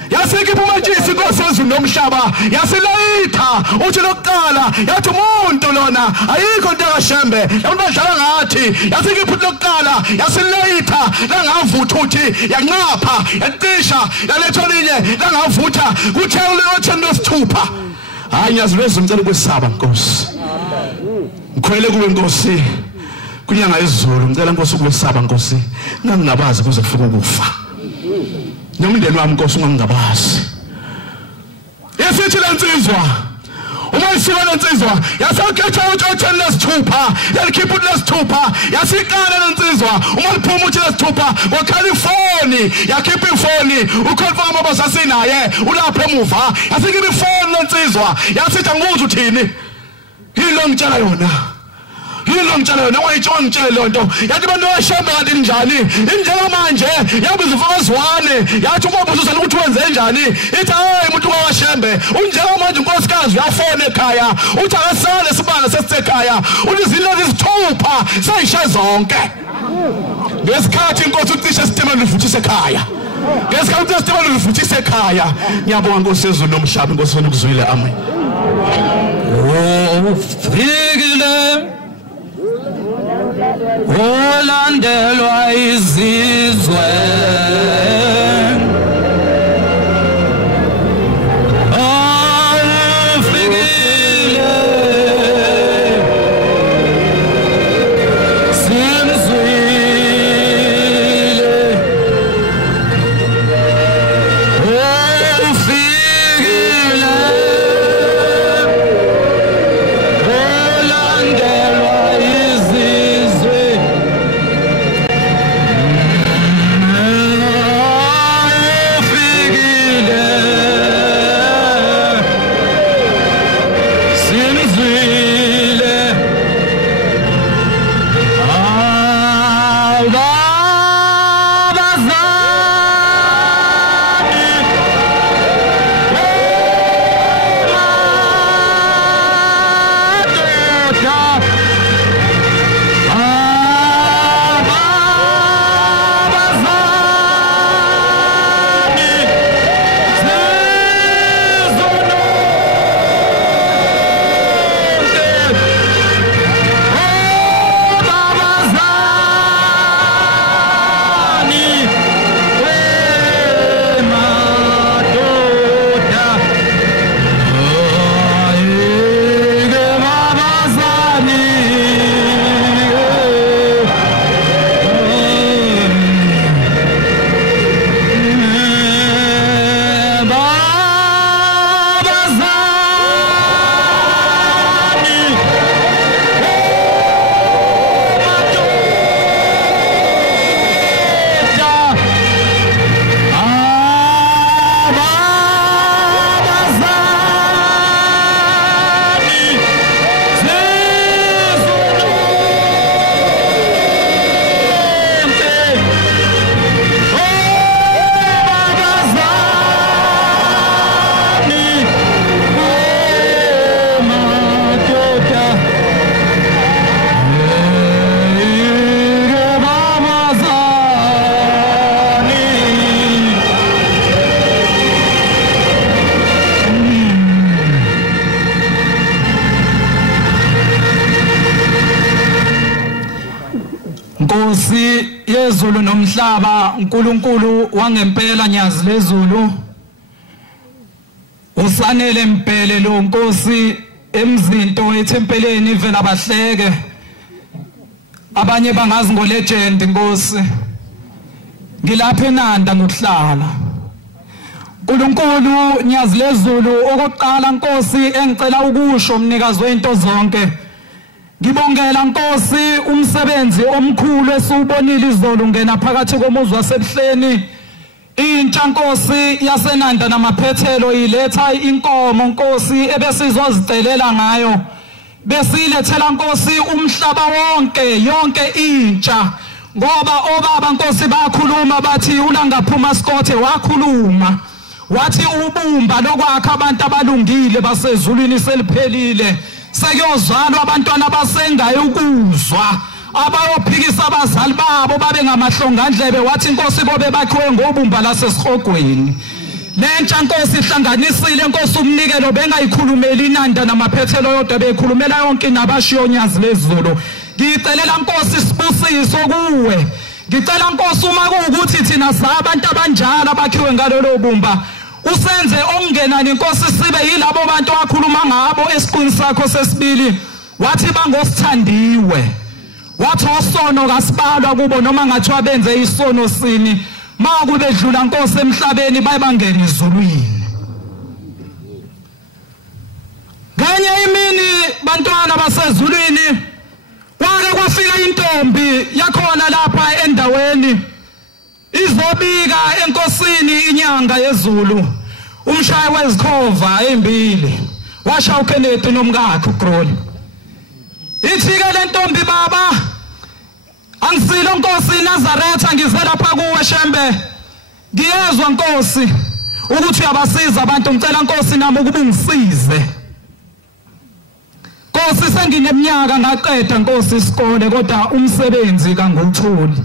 yasikipha umentshisi Nkosi yezulu nomhlaba yasilayitha uthi lokuqala yathi umuntu lona ayikho into kaShembe abantu badlala ngathi yasikipha lokuqala yasilayitha langavutha uthi yanqapha yacisha yaletha linye langavutha kuthe uLotheni wesithupha hayi nyaziweza ngicela ukwesaba Nkosi ngikhwele kuwe Nkosi kunyanga yezulu ngicela Nkosi ukwesaba Nkosi ngingabazi kuze kufike ukufa nomndeni wami Nkosi ungangabazi yesithi lensizwa uma isuka lensizwa yasakhetha uTotheni lesithupha yalikhipha lesithupha yasiqala lensizwa uma liphuma uthi lesithupha ngoCalifornia yakhipha ifoni ukhonfirm abasasinaye ulapha emuva yasikhipha ifoni lensizwa yasithi angibuza uthini yilo ngitshela yona yilo ngitshela yona wayitshwa ngitshela lonto yathi abantu bashamba kanti njani injalo manje yabiza ufakazwane yathi umabuza uzana ukuthi wenze njani ithi hayi umuntu washembe unjalo manje unkosikazi uyafona ekhaya uthi akasale sibala sesisekhaya ulizilo lizithupha sayisha zonke ngesikhathi inkosi ucishe sitima livuthisa ekhaya ngesikhathi sitima livuthisa ekhaya ngiyabonga Nkosi yezulu nomhlaba Nkosi wena ukuzwile amen Frigile olandelwa izizwe Nkosi yezulu nomhlaba uNkulunkulu wangempela nyazi lezulu usanele impele lo Nkosi emzinto ethempeleni ivela bahleke abanye bangazi ngo legend Nkosi ngilapha eNanda ngokuhlala uNkulunkulu nyazi lezulu okoqala Nkosi engicela ukusho umnikazi weinto zonke ngibongela Nkosi umsebenzi omkhulu esubonile izolo ngena phakathi komuzi wasebuhleni intsha Nkosi yaseNanda namaphethelo iletha inkomo Nkosi ebesizozicelela ngayo besilethela Nkosi umhlaba wonke yonke intsha ngoba obaba Nkosi bakhuluma bathi ulangaphuma Scott wakhuluma wathi ubumba lokwakha abantu abalungile basezulwini seliphelile sekuyozalwa abantwana basengayo ukuzwa abayophikisa abazali babo babe ngamahlongandlebe wathi Nkosi bobe bakhiwe ngobumba lasesihogweni nentsha Nkosi ihlanganisile Nkosi umnikelo bengayikhulumeli iNanda namaphethelo yodwa beyikhulumela yonke nabashiyo nyazi lezulu ngicelela Nkosi sibusiso kuwe ngicela Nkosi uma kuukuthi thina sabantu abanjalo abakhiwe ngalelo bumba usenze ongenani Nkosi sibe yilabo bantu akhuluma ngabo esiqini sakho sesibili wathi bangosithandiwe wathi osono kasibalwa kubo noma ngathiwa benze isono sini makube dlula Nkosi emhlabeni bayibangena izulwini Ngenye imini bantwana basezulwini kwake kwafika intombi yakhona lapha endaweni izobika enkosini inyanga yezulu umshayi wezikhova ezimbili washa uKenneth nomkakhe uGroli. Ithi-ke le ntombi baba angisilo Nkosi Nazaretha ngize lapha kuwe Shembe ngiyezwa Nkosi ukuthi uyabasiza abantu ngicela Nkosi nami ukuba ungisize. Nkosi sengineminyaka ngaqeda Nkosi isikole kodwa umsebenzi kangiwutholi.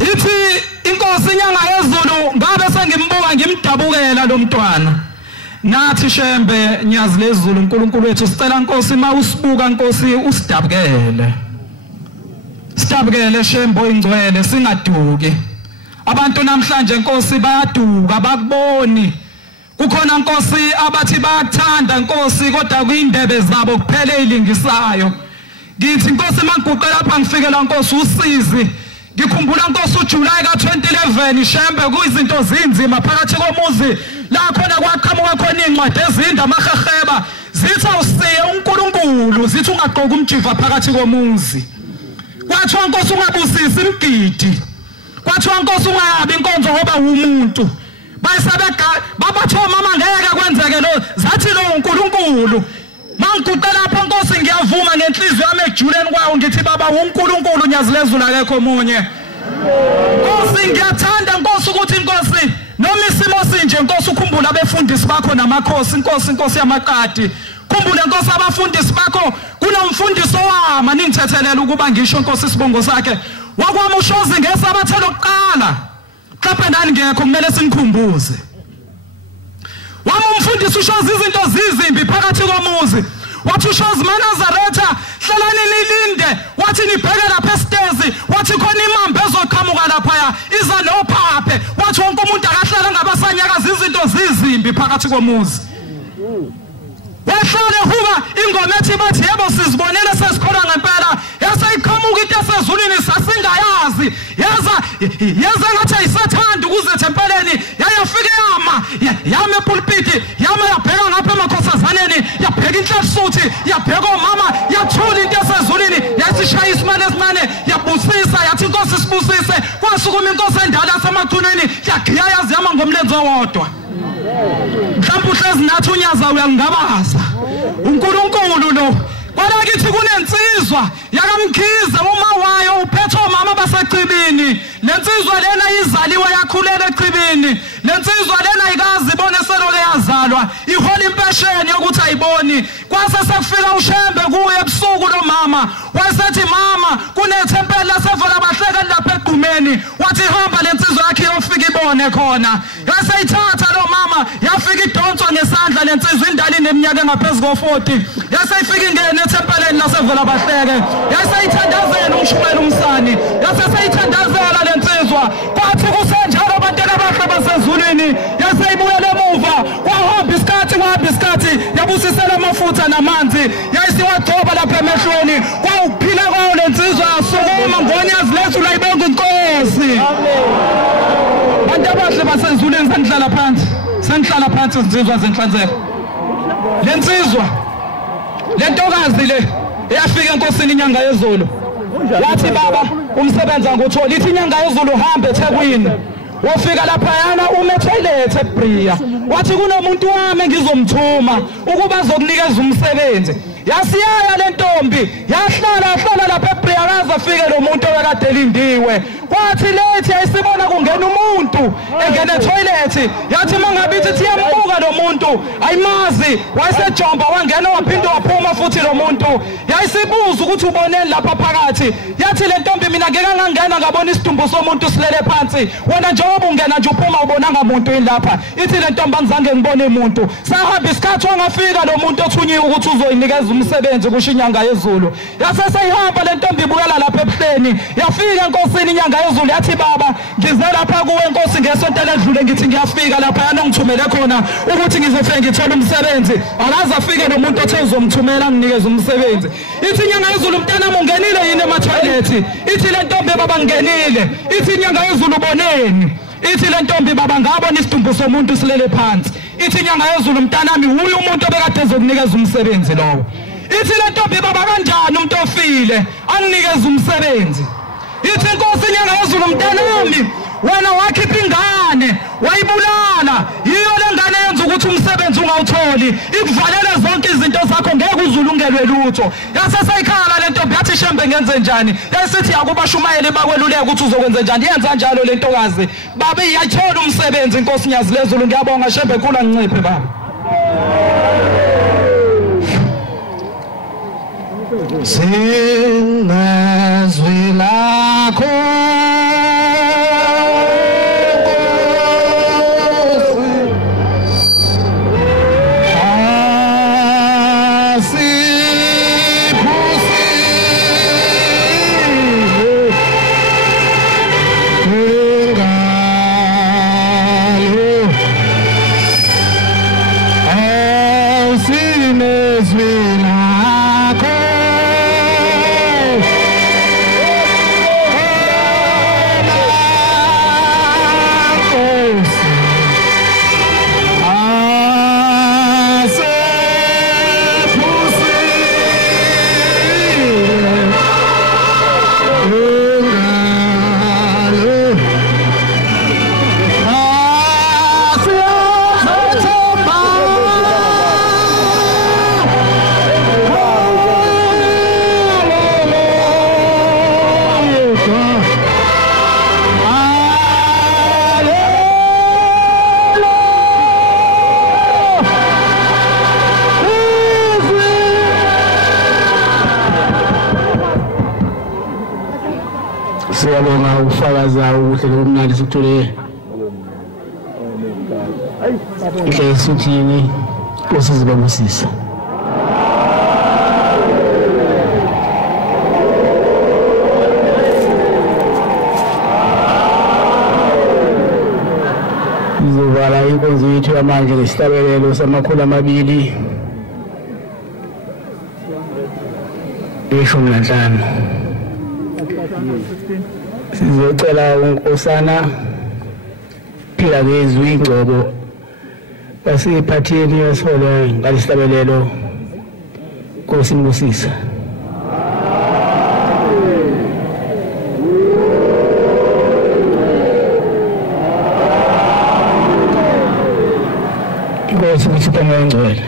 Ithi inkosi inyanga yezulu ngabe sengimbuka ngimdabukela lo mntwana. Nathi Shembe nyazi lezulu uNkulunkulu wethu sicela Nkosi mawusibuka Nkosi usidabukele. Sidabukele Shembe oyingcwele singaduki. Abantu namhlanje Nkosi bayaduka bakuboni. Kukhona Nkosi abathi bayathanda Nkosi kodwa kuyindebe zabo kuphela ezilingisayo. Ngithi Nkosi mangiguqe lapha ngifikela Nkosi usizi. Ngikhumbula Nkosi uJuly ka2011 Shembe kuyizinto zinzima phakathi komuzi la khona kwaqhamuka khona incwadi ezinde amaheheba zithi awusiye uNkulunkulu zithi ungaqoka umjiva phakathi komuzi. Kwathiwa Nkosi ungabusisi imgidi. Kwathiwa Nkosi ungayabi inkonzo ngoba umuntu. Bayisabeka babatho mama ngeke kwenzeke lo zathi lo uNkulunkulu mangiguqe lapha Nkosi ngiyavuma ngenhliziyo yami ejuleni kwawo ngithi baba uNkulunkulu nyazi lezulu akekho omunye. Nkosi ngiyathanda Nkosi ukuthi Nkosi noma isimo sinje Nkosi ukhumbula abefundisi bakho namakhosi Nkosi yamaqadi. Khumbula Nkosi abafundisi bakho kunomfundisi owama ningithethelela ukuba ngisho Nkosi isibongo sakhe wakwami uShozi ngesabathe lokuqala mhlawumbe nani ngekho kumele sinikhumbuze. Wami umfundisi uShozi izinto zizimbi phakathi komuzi. Wathi uShozi maNazaretha hlalani nilinde wathi nibheke lapha estezi wathi khona imambe ezoqhamuka lapha iza nophaphe wathi wonke umuntu akahlala ngabasanyakaza izinto zizimbi phakathi komuzi. Wehlale huba ingoma ethi bathi yebo sizibonele sesikholwa ngempela yaseyiqhamuka into esezulwini sasingayazi yaza ngathi ayisathanda ukuze thempeleni yayafika yama epulpiti yama yabheka ngapha emakhosazaneni yabheka inhlansuthi yabheka omama yathula into esezulwini yasishaya isimane esincane yabusisa yathi Nkosi sibusise kwasukuma inkosi endala yasemathuneni yagiya yaziyama ngomlenze owodwa. Mhlawumbe uhlezi nathi unyaza uyangabaza uNkulunkulu lo kwala kithi kunensizwa yakamkhize uma wayo uphethe omama basecibini lensizwa lena izaliwe yakhulela ecibini lensizwa lena ayikazi ibone seloke yazalwa ihola impesheni yokuthi ayiboni kwase sekufika uShembe kuye ebusuku lo mama wayesethi mama kunethempeli lasevela bahleke lapha egqumeni wathi hamba lensizwa yakhe yofika ibone khona yaseyithatha lo mama yafika idonswa ngesandla lensizwa indala ineminyaka engaphezulu ko40 yaseyifika ingene ethempeleni lasevela bahleke yaseyithandazela umshumela umsani yaseyithandazela lensizwa kwathi kusenjalo abantwana abahle basezulwini yaseyibuyela emuva kwahamba isikhathi yabusisela amafutha namanzi yayisiwagcoba lapha emehlweni kwawuphila kwawo lensizwa sukuma ngonyazi lethu la ibonga inkosi. Abantu abahle basezulwini sengihlala phansi insizwa zenhlanzeko lensizwa lentokazi le eyafika enkosini inyanga yezulu yathi baba umsebenzi anguthola ithi inyanga yezulu hamba eThekwini wofika lapha yana toilet eBria wathi kunomuntu wami ngizomthuma ukuba azokunikeza umsebenzi yasiyaya le ntombi yahlala lapha eBria kaze afike lo muntu obekade elindiwe kwathi lethi ayisibona kungena umuntu engene toilet yathi mangabithi thiyambuka lo muntu ayimazi wayesejomba wangena waphinda waphuma futhi lo muntu yayisibuza ukuthi uboneni lapha phakathi yathi le ntombi mina ngeke ngangena ngabona isidumbu somuntu silele phansi wena njengoba ungena nje uphuma ubonanga umuntu lapha ithi le ntombi angizange ngibone umuntu sahamba isikhathi wangafika lo muntu othunyiwe ukuthi uzoyinikeza umsebenzi kusho inyanga yezulu yaseseyihamba le ntombi ibukela lapha ebuhleni yafika enkosini inyanga yezulu yathi baba ngize lapha kuwe Nkosi ngesonto eledlule ngithi ngiyafika lapha yana ngithumele khona ukuthi ngizofike ngithola umsebenzi akaze afike nomuntu othe uzomthumela nginikeze umsebenzi ithi inyanga yezulu mntanami ungenile yini ema-toilet ithi le ntombi baba ngenile ithi inyanga yezulu boneni ithi le ntombi baba ngabona isidumbu somuntu silele phansi ithi inyanga yezulu mntanami uye umuntu obekade ezokunikeza umsebenzi lowo. Ithi le ntombi baba kanjani umuntu ofile anginikeza umsebenzi. Ithi inkosi inyanga yezulu mntanami wena wakhipha ingane wayibulala yiyo le ngane yenza ukuthi umsebenzi ungawutholi ikuvalele zonke izinto zakho ngeke uzulungelwe lutho. Yasesayikhala le ntombi yathi shembe ngenze njani yasithi yakubashumayeli bakweluleka ukuthi uzokwenza njani yenza njalo le ntokazi baba iyathola umsebenzi inkosi nyazi lezulu ngiyabonga shembe khula nginciphe baba. Singazwi lakho siyabonga ukufakaza ubuhle bomnandi sikuthole inhle esuthini osizibambisisa izovala inkonzo yethu yamanje ngesihlabelelo samakhulu 215 sizocela unkosana phila ngezwi ingcobo basiphatheni yasolo ngalihlabelelo Nkosi Mbusisa. Nkosi kuthipha ngengcwele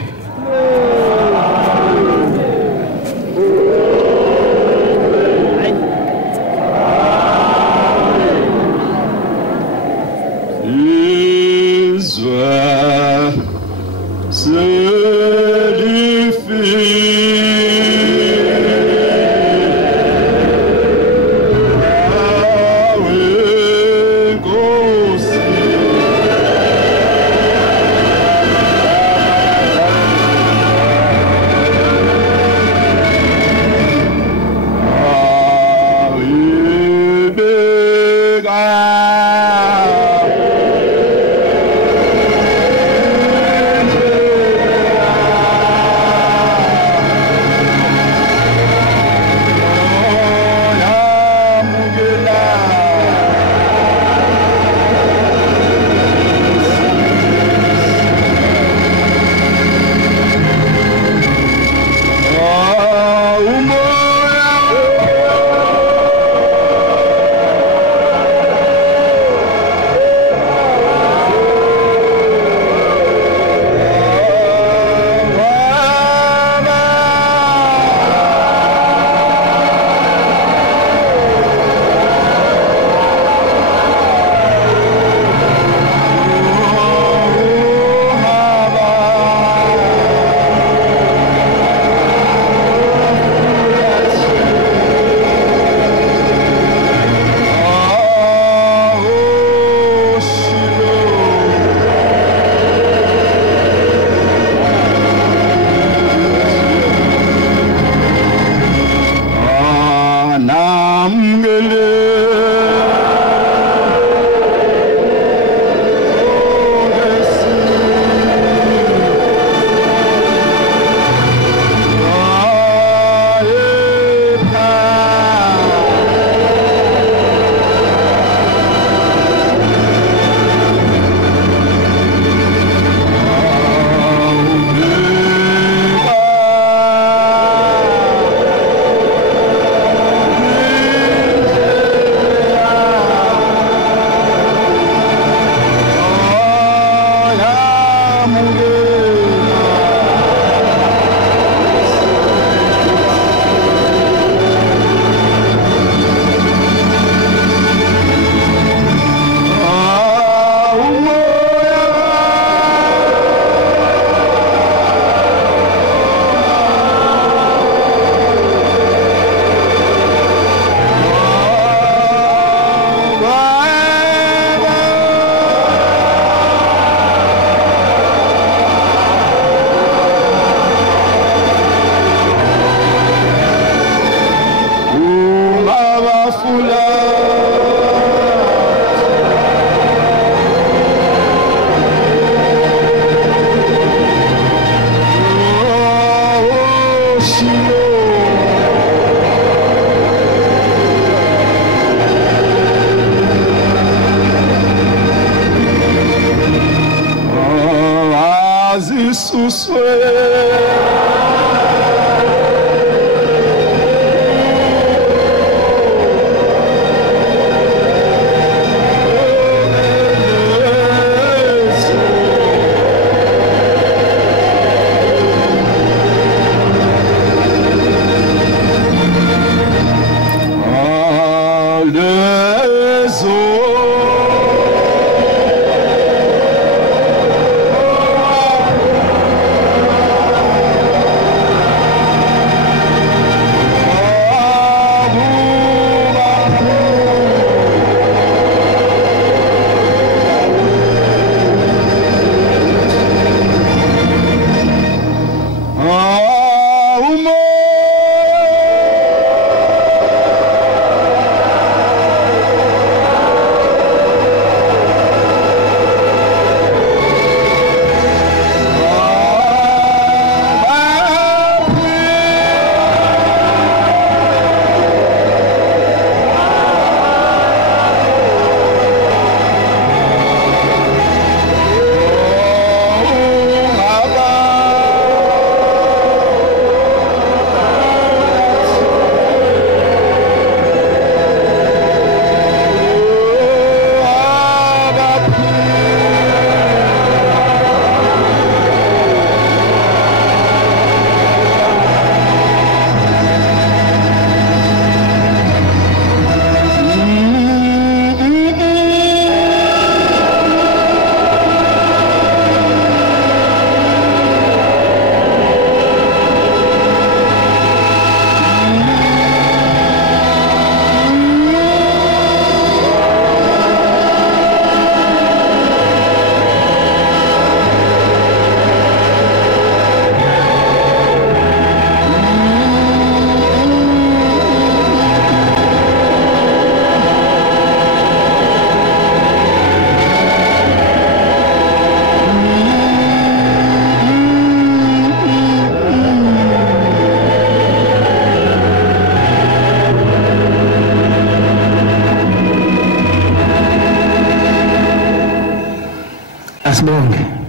Asibonge.